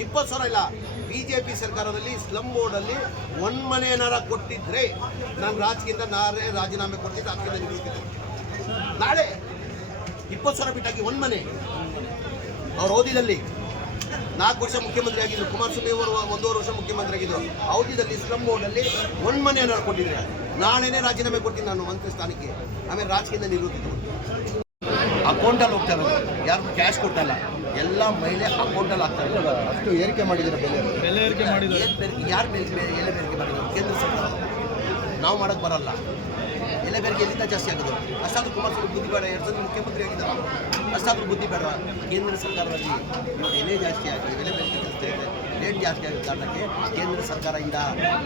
ಇಪ್ಪತ್ತು ಸಾವಿರ ಇಲ್ಲ. ಬಿಜೆಪಿ ಸರ್ಕಾರದಲ್ಲಿ ಸ್ಲಮ್ ಬೋರ್ಡಲ್ಲಿ ಒಂದ್ ಮನೆ ಏನಾರ ಕೊಟ್ಟಿದ್ರೆ ನಾನು ರಾಜಕೀಯದಿಂದ ನಾರೇ ರಾಜೀನಾಮೆ ಕೊಡ್ತಿದ್ದೆ ಅದಕ್ಕಿಂತ ನಿಲ್ಲಿಸ್ತಿದ್ದೆ ನಾಳೆ ಇಪ್ಪತ್ತು ಸಾವಿರ ಬಿಟ್ಟಾಗಿ ಒಂದ್ ಮನೆ. ಅವ್ರು ಓದಿದಲ್ಲಿ ನಾಲ್ಕು ವರ್ಷ ಮುಖ್ಯಮಂತ್ರಿ ಆಗಿದ್ರು, ಕುಮಾರಸ್ವಾಮಿ ಅವರು ಒಂದೂವರೆ ವರ್ಷ ಮುಖ್ಯಮಂತ್ರಿ ಆಗಿದ್ರು. ಅವಧಿದಲ್ಲಿ ಸ್ಲಮ್ ಬೋರ್ಡಲ್ಲಿ ಒಂದ್ ಮನೆ ಏನಾರು ಕೊಟ್ಟಿದ್ರೆ ನಾಳೆನೇ ರಾಜೀನಾಮೆ ಕೊಡ್ತೀನಿ ನಾನು ಮಂತ್ರಿ ಸ್ಥಾನಕ್ಕೆ. ಆಮೇಲೆ ರಾಜಕೀಯದಿಂದ ನಿವೃತ್ತಿ ಅಕೌಂಟಲ್ಲಿ ಹೋಗ್ತಾ ಇರೋದು. ಯಾರು ಕ್ಯಾಶ್ ಕೊಟ್ಟಲ್ಲ. ಎಲ್ಲ ಮಹಿಳೆ ಅಕೌಂಟಲ್ಲಿ ಆಗ್ತಾ ಇರೋದು. ಅಷ್ಟು ಏರಿಕೆ ಮಾಡಿದ್ದೀರಾ ಬೆಲೆ? ಬೆಲೆ ಏರಿಕೆ ಮಾಡಿದ್ದಾರೆ. ಯಾರು ಬೇರೆ ಬೇರೆ ಎಲೆ ಬೇರಿಕೆ ಮಾಡಿದ್ರು ಕೇಂದ್ರ ಸರ್ಕಾರ. ನಾವು ಮಾಡೋಕೆ ಬರಲ್ಲ. ಎಲೆ ಬೇರಿಗೆ ಎಲ್ಲಿಂದ ಜಾಸ್ತಿ ಆಗೋದು? ಅಷ್ಟಾದ್ರೂ ಕುಮಾರಸ್ವಾಮಿ ಬುದ್ಧಿ ಬೇಡ. ಎರಡು ಸಲ ಮುಖ್ಯಮಂತ್ರಿ ಆಗಿದ್ದಾರೆ? ಅಷ್ಟಾದ್ರೂ ಬುದ್ಧಿ ಬೇಡ. ಕೇಂದ್ರ ಸರ್ಕಾರದಲ್ಲಿ ಇವಾಗ ಎಲೆ ಜಾಸ್ತಿ ಆಗಿದೆ ಎಲೆ ಬೇರೆ ಜಾಸ್ತಿ ಆಗಿದೆ ರೇಟ್ ಜಾಸ್ತಿ ಆಗಿದ್ದ ಕಾರಣಕ್ಕೆ ಕೇಂದ್ರ ಸರ್ಕಾರದಿಂದ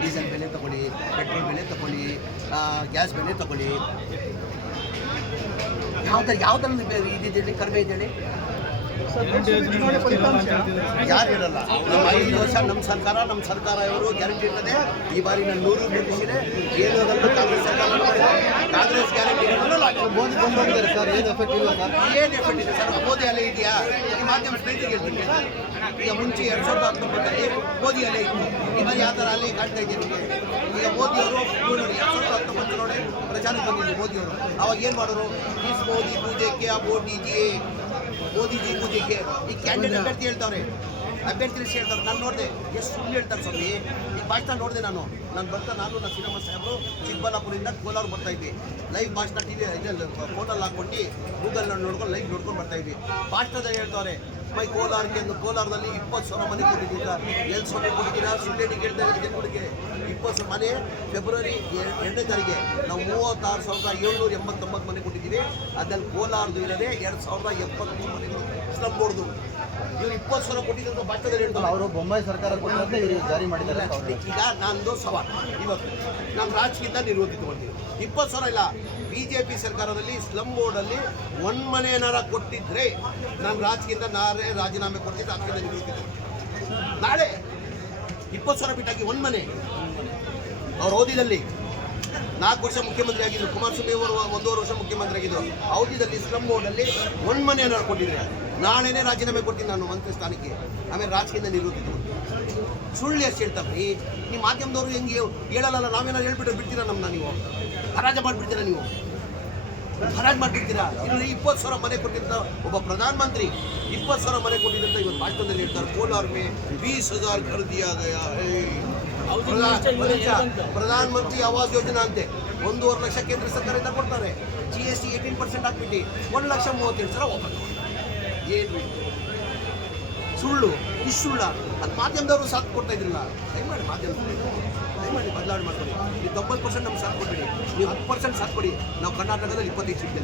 ಡೀಸೆಲ್ ಬೆಲೆ ತಗೊಳ್ಳಿ ಪೆಟ್ರೋಲ್ ಬೆಲೆ ತಗೊಳ್ಳಿ ಗ್ಯಾಸ್ ಬೆಲೆ ತಗೊಳ್ಳಿ. ಯಾವ್ದು ಯಾವ್ದ್ರಲ್ಲಿ ಇದಿದ್ದೇಳಿ ಕಡಿಮೆ ಇದ್ದೇಳಿ. ಯಾರು ಹೇಳಲ್ಲ ನಮ್ಮ ಐದು ವರ್ಷ ನಮ್ಮ ಸರ್ಕಾರ ನಮ್ಮ ಸರ್ಕಾರ ಇವರು ಗ್ಯಾರಂಟಿ ಇರ್ತದೆ ಈ ಬಾರಿ ನಾನು ನೂರು ಮುಗಿಸಿದೆ ಏನು ಅದನ್ನು ಕಾಂಗ್ರೆಸ್ ಸರ್ಕಾರ ಮಾಡಿದೆ. ಕಾಂಗ್ರೆಸ್ ಗ್ಯಾರಂಟಿ ಮೋದಿ ಬಂದೋಗಿದ್ದಾರೆ ಸರ್ ಏನು ಎಫೆಕ್ಟ್ ಸರ್? ಮೋದಿ ಅಲೆ ಇದೆಯಾ? ಈ ಮಾಧ್ಯಮ ಸ್ನೇಹಿತರಿಗೆ ಹೇಳ್ತೀನಿ. ಈಗ ಮುಂಚೆ ಎರಡು ಸಾವಿರದ ಹತ್ತೊಂಬತ್ತರಲ್ಲಿ ಮೋದಿ ಅಲೆ ಇತ್ತು. ಈ ಬಾರಿ ಯಾವ ಥರ ಅಲೆ ಕಾಣ್ತಾ ಇದೆ ನಿಮಗೆ. ಈಗ ಮೋದಿಯವರು ನೋಡಿ ಎರಡು ಸಾವಿರದ ಹತ್ತೊಂಬತ್ತು ನೋಡಿ ಪ್ರಚಾರಕ್ಕೆ ಬಂದಿದ್ದರು ಮೋದಿಯವರು ಅವಾಗ ಏನು ಮಾಡೋರು ಇಸ್ ಮೋದಿ ಪೂಜೆಗೆ ಆ ಮೋದಿಜಿ ಮೋದಿಜಿ ಪೂಜೆಗೆ ಈ ಕ್ಯಾಂಡಿಡೇಟ್ ಅಭ್ಯರ್ಥಿ ಹೇಳ್ತಾವ್ರೆ. ಅಭ್ಯರ್ಥಿ ಸಿ ಹೇಳ್ತಾರೆ? ನಾನು ನೋಡಿದೆ. ಎಷ್ಟು ಸುಳ್ಳು ಹೇಳ್ತಾರೆ ಸ್ವಾಮಿ? ಈ ಭಾಷಣ ನೋಡಿದೆ ನಾನು. ನಾನು ಬರ್ತಾ, ನಾನು ನನ್ನ ಶ್ರೀರಾಮ ಸಾಹೇಬರು ಚಿಕ್ಕಬಳ್ಳಾಪುರದಿಂದ ಕೋಲಾರ ಬರ್ತಾ ಇದ್ವಿ. ಲೈವ್ ಭಾಷಣ ಟಿ ವಿ ಇದೆಲ್ಲ ಫೋನಲ್ಲಿ ಹಾಕ್ಕೊಂಡು ಗೂಗಲ್ನಲ್ಲಿ ನೋಡ್ಕೊಂಡು ಲೈವ್ ನೋಡ್ಕೊಂಡು ಬರ್ತಾ ಇದ್ವಿ. ಭಾಷಣದಲ್ಲಿ ಹೇಳ್ತಾವ್ರೆ ಮೈ ಕೋಲಾರಕ್ಕೆ ಒಂದು ಕೋಲಾರದಲ್ಲಿ ಇಪ್ಪತ್ತು ಸಾವಿರ ಮನೆ ಕೊಟ್ಟಿದ್ದೀರಾ ಎಲ್ಲಿ ಸ್ವಾಮಿ ಕೊಟ್ಟಿದ್ದೀರಾ? ಸುಳ್ಳೇಡಿ ಕೇಳ್ತಾ ಇದ್ದೀನಿ ಜನಗಳಿಗೆ. ಇಪ್ಪತ್ತು ಸಾವಿರ ಮನೆ ಫೆಬ್ರವರಿ ಎರಡನೇ ತಾರೀಕಿಗೆ ನಾವು ಮೂವತ್ತಾರು ಸಾವಿರದ ಏಳ್ನೂರ ಎಂಬತ್ತೊಂಬತ್ತು ಮನೆ ಕೊಟ್ಟಿದ್ದೀವಿ. ಅದರಲ್ಲಿ ಕೋಲಾರದು ಇರದೆ ಎರಡು ಸಾವಿರದ ಎಪ್ಪತ್ತ್ಮೂರು ಮನೆಗಳು. ಸ್ಲಮ್ ಇವ್ರು ಇಪ್ಪತ್ತು ಸಾವಿರ ಕೊಟ್ಟಿದ್ದು ಭಾಷಣದಲ್ಲಿ ಹೇಳ್ತಾರೆ ಅವರು ಬೊಂಬೈ ಸರ್ಕಾರ ಕೊಟ್ಟಂತೆ ಇವರು ಜಾರಿ ಮಾಡಿದ್ದಾರೆ ಈಗ ನಂದು ಸವಾಲ್. ಇವತ್ತು ನಮ್ಮ ರಾಜಕೀಯದಿಂದ ನಿವೃತ್ತಿ ತಗೊಳ್ತೀನಿ ಇಪ್ಪತ್ತು ಸಾವಿರ ಇಲ್ಲ. ಬಿ ಜೆ ಪಿ ಸರ್ಕಾರದಲ್ಲಿ ಸ್ಲಮ್ ಬೋರ್ಡಲ್ಲಿ ಒಂದ್ ಮನೆ ಏನಾರ ಕೊಟ್ಟಿದ್ರೆ ನಾನು ರಾಜಕೀಯದಿಂದ ನಾರೇ ರಾಜೀನಾಮೆ ಕೊಡ್ತಿದ್ದೆ ರಾಜಕೀಯದ ತಗೊಳ್ತೀನಿ ನಾಳೆ ಇಪ್ಪತ್ತು ಸಾವಿರ ಬಿಟ್ಟಾಕಿ ಒಂದ್ ಮನೆ. ಅವ್ರು ಓದಿದಲ್ಲಿ ನಾಲ್ಕು ವರ್ಷ ಮುಖ್ಯಮಂತ್ರಿ ಆಗಿದ್ರು, ಕುಮಾರಸ್ವಾಮಿ ಅವರು ಒಂದೂವರೆ ವರ್ಷ ಮುಖ್ಯಮಂತ್ರಿ ಆಗಿದ್ರು. ಅವಧಿದಲ್ಲಿ ಸ್ಲಮ್ ಬೋರ್ಡಲ್ಲಿ ಒಂದ್ ಮನೆ ಏನಾರು ಕೊಟ್ಟಿದ್ರೆ, ನಾಳೆನೇ ರಾಜೀನಾಮೆ ಕೊಡ್ತೀನಿ ನಾನು ಮಂತ್ರಿ ಸ್ಥಾನಕ್ಕೆ. ಆಮೇಲೆ ರಾಜಕೀಯದಿಂದ ನಿರೂಪಿತ ಸುಳ್ಳು ಎಷ್ಟು ಹೇಳ್ತಾರ್ರಿ ನಿಮ್ಮ ಮಾಧ್ಯಮದವರು ಹೆಂಗೆ ಹೇಳಲ್ಲ, ನಾವೇನಾದ್ರು ಹೇಳ್ಬಿಟ್ಟು ಬಿಡ್ತೀರಾ ನಮ್ಮನ್ನ ನೀವು? ಹರಾಜ ಮಾಡಿಬಿಡ್ತೀರಾ ನೀವು? ಹರಾಜ್ ಮಾಡಿಬಿಡ್ತೀರಾ? ಇಲ್ಲಿ ಇಪ್ಪತ್ತು ಸಾವಿರ ಮನೆ ಕೊಟ್ಟಿದ್ದ ಒಬ್ಬ ಪ್ರಧಾನಮಂತ್ರಿ, ಇಪ್ಪತ್ತು ಸಾವಿರ ಮನೆ ಕೊಟ್ಟಿದ್ದಂತ ಇವತ್ತು ಭಾಷಣದಲ್ಲಿ ಹೇಳ್ತಾರೆ. ಕೋಲಾರ್ ಮೇ ಬೀಸ್ ಹಜಾರ್ ಖರೀದಿಯಾದ. ಪ್ರಧಾನ ಮಂತ್ರಿ ಆವಾಸ್ ಯೋಜನಾ ಅಂತೆ. ಒಂದೂವರೆ ಲಕ್ಷ ಕೇಂದ್ರ ಸರ್ಕಾರದಿಂದ ಕೊಡ್ತಾರೆ. G S T eighteen percent ಹಾಕ್ಬಿಟ್ಟು. ಒಂದು ಲಕ್ಷ ಮೂವತ್ತೇಳು ಸಾವಿರ ವಾಪಸ್ ಏನು ಸುಳ್ಳು ಇಷ್ಟು ಸುಳ್ಳ ಅದು ಮಾಧ್ಯಮದವರು ಸಾಥ್ ಕೊಡ್ತಾ ಇದ್ರಲ್ಲ. ದಯಮಾಡಿ ಮಾಧ್ಯಮದವರು. ದಯಮಾಡಿ ಬದಲಾವಣೆ ಮಾಡ್ಕೊಳ್ಳಿ. ನೀವು ತೊಂಬತ್ತು ಪರ್ಸೆಂಟ್ ನಮ್ಗೆ ಸಾಥ್ ಕೊಡ್ಬಿಡಿ. ನೀವು ಹತ್ತು ಪರ್ಸೆಂಟ್ ಸಾಥ್ ಕೊಡಿ. ನಾವು ಕರ್ನಾಟಕದಲ್ಲಿ ಇಪ್ಪತ್ತೈದು ಸೀಟ್